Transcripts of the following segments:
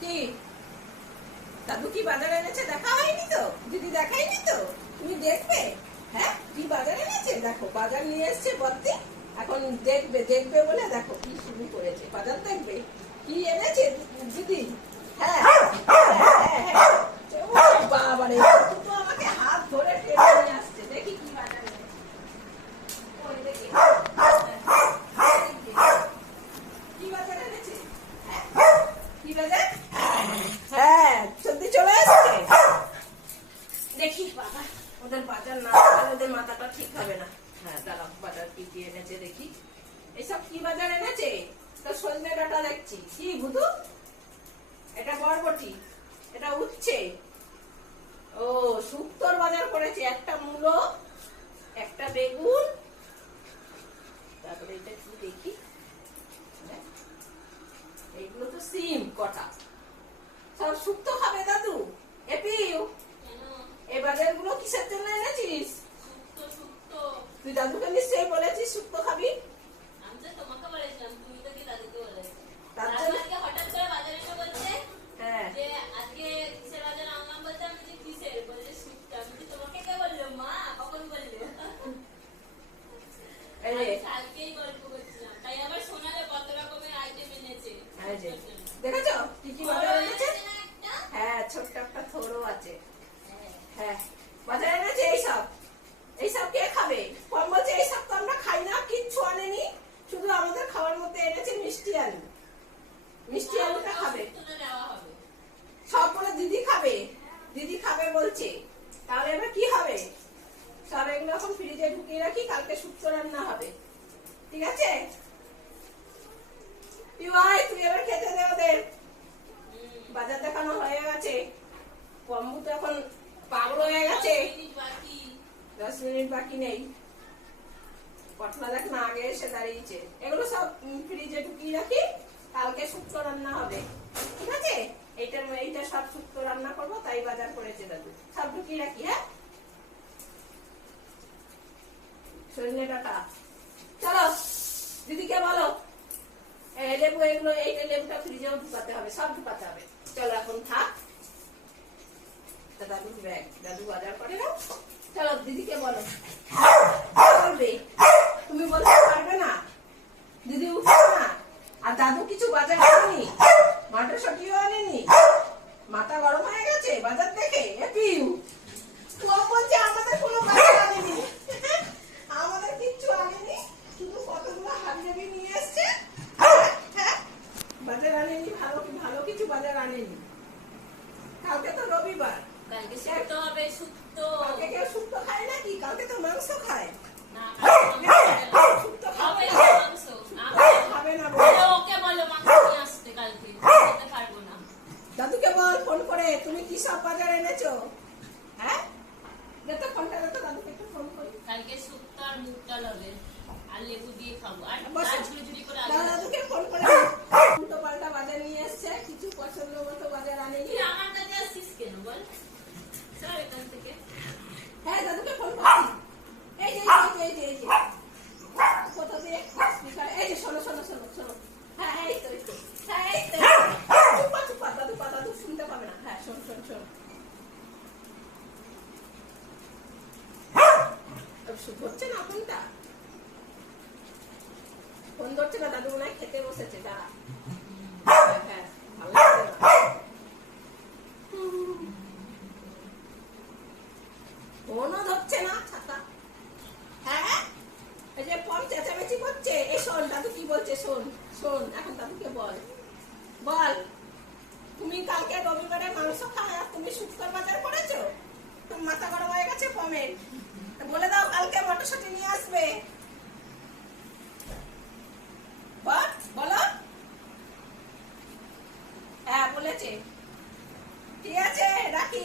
কি দাদু কি বাজারে এনেছে দেখা হয়নি তো? দিদি দেখায়নি তো? তুমি দেখবে? হ্যাঁ, কি বাজার এনেছে দেখো। বাজার নিয়ে এসছে বলতে, এখন দেখবে বলে দেখো কি শুরু করেছে। বাজার দেখবে কি এনেছে দিদি। হ্যাঁ বাবারে, তো আমাকে হাত ধরে টেনে নিয়ে আসছে। দেখি কি বাজার এনেছে। ওই দেখি কি বাজার এনেছে। কি বাজার? হ্যাঁ, সত্যি চলে আসছে। দেখি বাবা, ওদের বাজার না থাকলে ওদের মাথাটা ঠিক হবে না। হ্যাঁ দাঁড়াও, বাজার কি কি এনেছে দেখি। এইসব কি বাজার এনেছে? তো সজনে ডাঁটা দেখছি। কি বুধু? এটা বরবটি, এটা উচ্ছে। ও, শুক্তোর বাজার করেছে। একটা মূলো, একটা বেগুন, তারপরে এটা কি দেখি, এইগুলো তো সিম কটা। সব শুক্তো খাবে দাদু? এপিউ, এই বাজার গুলো কিসের জন্য এনেছিস? তুই দাদুকে নিশ্চয়ই বলেছিস শুক্তো খাবি। আমি তো তোমাকে বলেছিলাম, তুমি তো কি দাদুকে বলেছো? তার দাদু জন্য আজকে হঠাৎ করে বাজারে এসে বলছে হ্যাঁ যে আজকে কিসের বাজার আনলাম, বলতে আমি যে কিসের, বলছে শুক্তো। আমি যে তোমাকে কে বললো মা, কখন বললো? আমি কালকেই গল্প করছিলাম, তাই আবার শোনালে কত রকমের আইটেম এনেছে। দেখেছো কি কি বাজার এনেছে? হ্যাঁ, ছোট্ট একটা থোড়ও আছে। হ্যাঁ, বাজার এনেছে এইসব। এইসব কে খাবে? কম বলছে এইসব তো আমরা খাই না, কিচ্ছু আনেনি। শুধু আমাদের খাওয়ার মধ্যে এনেছে মিষ্টি আলু। মিষ্টি আলুটা খাবে সব, বলে দিদি খাবে। দিদি খাবে বলছে। তাহলে এবার কি হবে? সব এগুলো এখন ফ্রিজে ঢুকিয়ে রাখি, কালকে শুক্তো রান্না হবে। ঠিক আছে? তুই এবার খেতে দে ওদের। বাজার দেখানো হয়ে গেছে। কম্বু তো এখন পাগল হয়ে গেছে। 10 মিনিট বাকি নেই। পটলা দেখ না আগে এসে দাঁড়িয়েছে। এগুলো সব ফ্রিজে ঢুকিয়ে রাখি, কালকে শুক্তো রান্না হবে। ঠিক আছে? এইটা সব শুক্তো রান্না করবো, তাই বাজার করেছে দাদু। সব ঢুকিয়ে রাখি। হ্যাঁ, সজনে ডাঁটা। চলো দিদিকে বলো লেবু, এগুলো এইটা লেবুটা ফ্রিজেও ঢুকাতে হবে, সব ঢুকাতে হবে। চলো এখন থাক। দাদুর ব্যাগ, দাদু বাজার করে না। চলো দিদিকে বলো। বলবে তুমি বলতে পারবে না, দিদি উঠবে না। আর দাদু কিছু বাজার করেনি, মটরশুঁটিও আনেনি। মাথা গরম হয়ে গেছে বাজার দেখে। এপিউ বলছে আমাদের কোনো বাজার আনেনি। আমাদের কিচ্ছু আনেনি, শুধু কতগুলো হাবিজাবি নিয়ে এসছে। বাজার আনেনি, ভালো কিছু বাজার আনেনি। কালকে তো রবিবার, কালকে শুক্তো হবে। শুক্তো কালকে কেউ শুক্তো খায় নাকি? কালকে তো মাংস খায় না, শুক্তো খাবে মাংস খাবে না। ওকে বলো মাংস নিয়ে আসতে, কালকে খেতে পারবো না। দাদুকে বল ফোন করে তুমি কি সব বাজার এনেছো। হ্যাঁ, তো ফোনটা তো দাদুকে একটু ফোন করি। কালকে শুক্তো আর মুগ ডাল হবে, আর লেবু দিয়ে খাবো। আর ঝুড়ি ঝুড়ি করে দাদুকে ফোন করে উল্টো পাল্টা বাজার নিয়ে এসছে, কিছু পছন্দ মতো বাজার আনেনি। আমার কাছে আসছিস কেন বল? স্যার এখান থেকে হ্যাঁ, দাদুকে ফোন করছি। এই যে কোথা দিয়ে স্পিকার, এই যে শোনো। হ্যাঁ এই তো হ্যাঁ এই তো চুপা দাদু শুনতে পাবে না। হ্যাঁ শোন। ধরছে না ফোনটা, ফোন ধরছে না। দাদু মনে হয় খেতে বসেছে। দাঁড়া। হ্যাঁ, ভালো লাগছে না। ফোনও ধরছে না। ছাতা। হ্যাঁ, এই যে ফোন চেঁচামেচি করছে। এই শোন দাদু কি বলছে, শোন। এখন দাদুকে বল তুমি কালকে রবিবারে মাংস খায় আর তুমি শুক্তোর বাজার করেছো। তোমার মাথা গরম হয়ে গেছে কমেন্ট বলে দাও। কালকে মটরশুঁটি নিয়ে আসবে। বলো। হ্যাঁ বলেছে। ঠিক আছে, রাখি।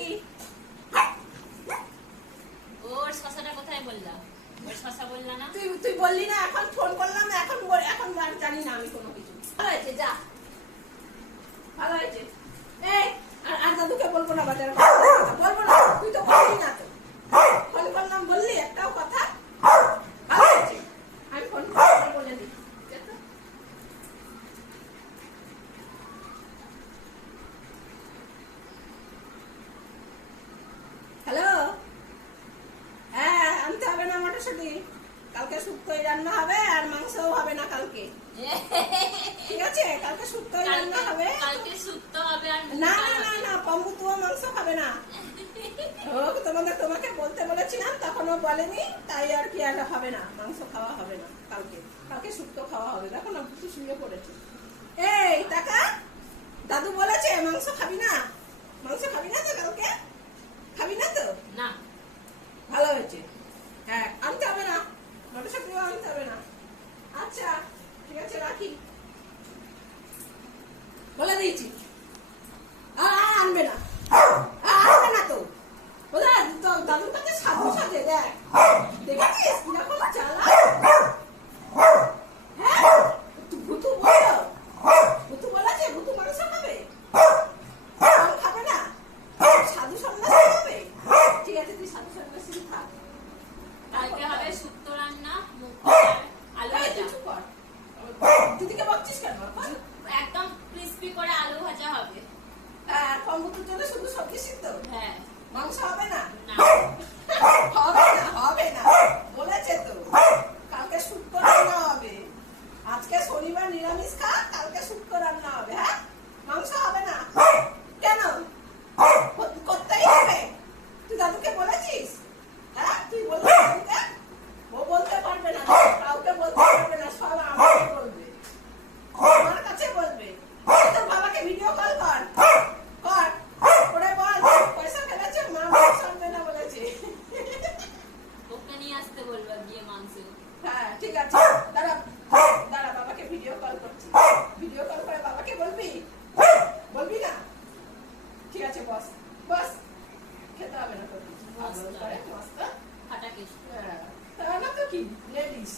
ওর শশাটা কোথায় বললাম? ওর শশা বললা না? তুই বললি না, এখন ফোন করলাম। এখন আর জানি না আমি কোনো কিছু। ভালো হয়েছে, যা ভালো হয়েছে। আর দাদুকে বলবো না বাজারে, বলবো না। তুই তো বললি না, তো ফোন করলাম বললি একটাও কথা। ভালো হয়েছে, আমি ফোন করে বলে দিই। কালকে শুক্তোই রান্না হবে আর মাংসও হবে না কালকে, ঠিক আছে? কালকে শুক্তোই রান্না হবে। কালকে শুক্তো হবে আর না না না না, পম্বু তুও মাংস খাবে না। ও তোমাকে বলতে বলেছিলাম, তখন ও বলেনি, তাই আর কি আর হবে না, মাংস খাওয়া হবে না কালকে। কালকে শুক্তো খাওয়া হবে। দেখো না বুঝি শুয়ে পড়েছে। এই টাকা, দাদু বলেছে মাংস খাবি না, মাংস খাবি না তো কালকে, খাবি না তো? না। ভালো হয়েছে। হ্যাঁ, আনতে হবে না, মটরশুঁটিও আনতে হবে না। আচ্ছা ঠিক আছে, রাখি, বলে দিয়েছি। আর আনবে না, আনবে না তো। ওরা দাদুর কাছে সাধু সাজে, দেখ দেখেছিস কিরকম চালা। হ্যাঁ, ভুতু বললো, ভুতু বলেছে ভুতু মাংস খাবে, খাবে না, সাধু সন্ন্যাসী হবে। ঠিক আছে, তুই সাধু সন্ন্যাসী খা। কালকে হবে শুক্তো রান্না, মুগ ডাল, আলু ভাজা। কিছু কর, দিদিকে বকছিস কেন? একদম ক্রিস্পি করে আলু ভাজা হবে। আর কম্বুতুর জন্য শুধু সবজি সিদ্ধ, হ্যাঁ। মাংস হবে না, না। হবে না, হবে না, বলেছে তো। কালকে শুক্তো রান্না হবে। আজকে শনিবার নিরামিষ খা, কালকে শুক্তো রান্না হবে। হ্যাঁ, মাংস হবে না। কেন? করতেই হবে। তুই দাদুকে বলেছিস? হ্যাঁ, তুই বলছিস দাদুকে? ও বলতে পারবে না, কাউকে বলতে পারবে না, সব আমাকে বলবে, আমার কাছে বলবে। তোর বাবাকে ভিডিও কল কর, কর, করে বল পয়সা ফেলেছে, মা মাংস আনবে না বলেছে। ওকে নিয়ে আসতে বলবো গিয়ে মাংস। হ্যাঁ ঠিক আছে, দাঁড়া দাঁড়া, বাবাকে ভিডিও কল করছি। ভিডিও কল করে বাবাকে বলবি, বলবি না? ঠিক আছে, বস বস, খেতে হবে না তোর কিছু। মস্ত। করে মস্ত। ফাটাকে। হ্যাঁ, তা না তো কি, লেডিস।